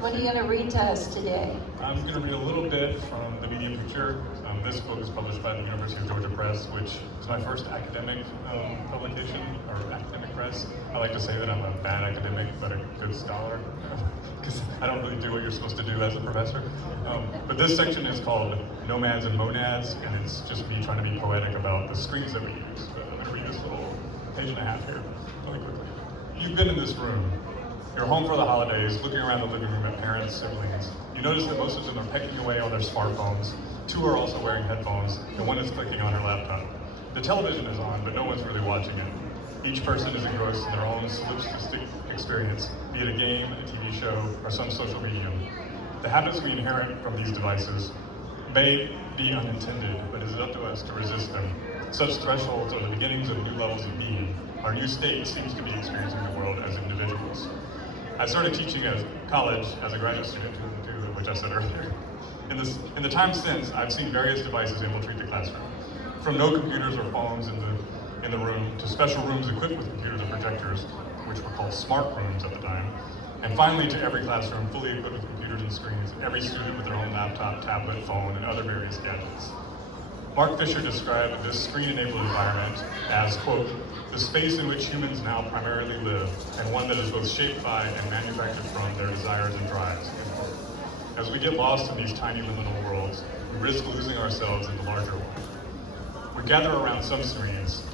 What are you going to read to us today? I'm going to read a little bit from the Media Picture. This book is published by the University of Georgia Press, which is my first academic publication, or academic press. I like to say that I'm a bad academic, but a good scholar, because I don't really do what you're supposed to do as a professor. But this section is called Nomads and Monads, and it's just me trying to be poetic about the screens that we use. But I'm going to read this little page and a half here, really quickly. You've been in this room. You're home for the holidays, looking around the living room at parents, siblings. You notice that most of them are pecking away on their smartphones. 2 are also wearing headphones, and 1 is clicking on her laptop. The television is on, but no one's really watching it. Each person is engrossed in their own solipsistic experience, be it a game, a TV show, or some social medium. The habits we inherit from these devices may be unintended, but it is up to us to resist them. Such thresholds are the beginnings of new levels of being. Our new state seems to be experiencing the world as individuals. I started teaching at college as a graduate student, which I said earlier. In the time since, I've seen various devices infiltrate the classroom. From no computers or phones in the room, to special rooms equipped with computers and projectors, which were called smart rooms at the time. And finally, to every classroom fully equipped with computers and screens, every student with their own laptop, tablet, phone, and other various gadgets. Mark Fisher described this screen-enabled environment as, quote, the space in which humans now primarily live, and one that is both shaped by and manufactured from their desires and drives, end quote. As we get lost in these tiny liminal worlds, we risk losing ourselves in the larger one. We gather around some screens,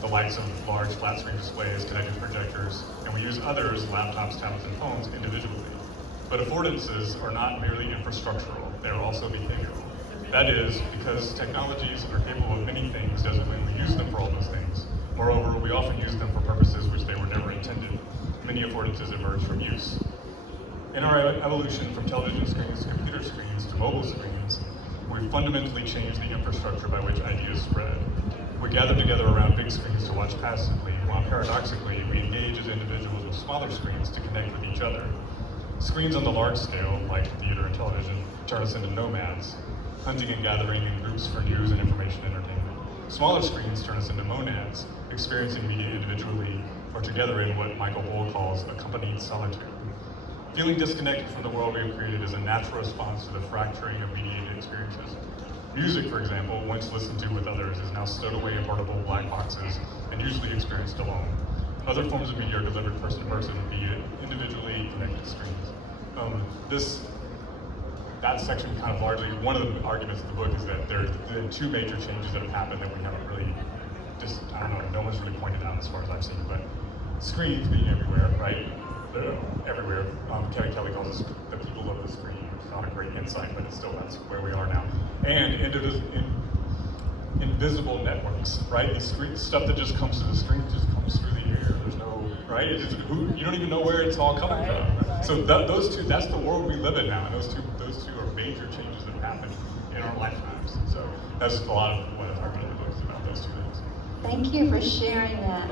the likes of large flat screen displays, connected projectors, and we use others, laptops, tablets, and phones, individually. But affordances are not merely infrastructural, they are also behavioral. That is, because technologies are capable of many things doesn't mean we use them for all those things. Moreover, we often use them for purposes which they were never intended. Many affordances emerge from use. In our evolution from television screens to computer screens to mobile screens, we've fundamentally changed the infrastructure by which ideas spread. We gather together around big screens to watch passively, while paradoxically, we engage as individuals with smaller screens to connect with each other. Screens on the large scale, like theater and television, turn us into nomads, hunting and gathering in groups for news and information entertainment. Smaller screens turn us into monads, experiencing media individually or together in what Michael Bull calls accompanied solitude. Feeling disconnected from the world we have created is a natural response to the fracturing of mediated experiences. Music, for example, once listened to with others, is now stowed away in portable black boxes and usually experienced alone. Other forms of media are delivered person to person via individually connected screens. That section kind of largely, one of the arguments of the book is that there are 2 major changes that have happened that we haven't really, I don't know, no one's really pointed out as far as I've seen, but screens being everywhere, right? Everywhere. Kelly calls us the people of the screen, which is not a great insight, but it's still, that's where we are now. And invisible networks, right? These stuff that just comes to the screen just comes through the air. There's no, right? You don't even know where it's all coming from. So those 2, that's the world we live in now, and those two are major changes that have happened in our lifetimes. So that's a lot of what I've argued in the book is about those 2 things. Thank you for sharing that.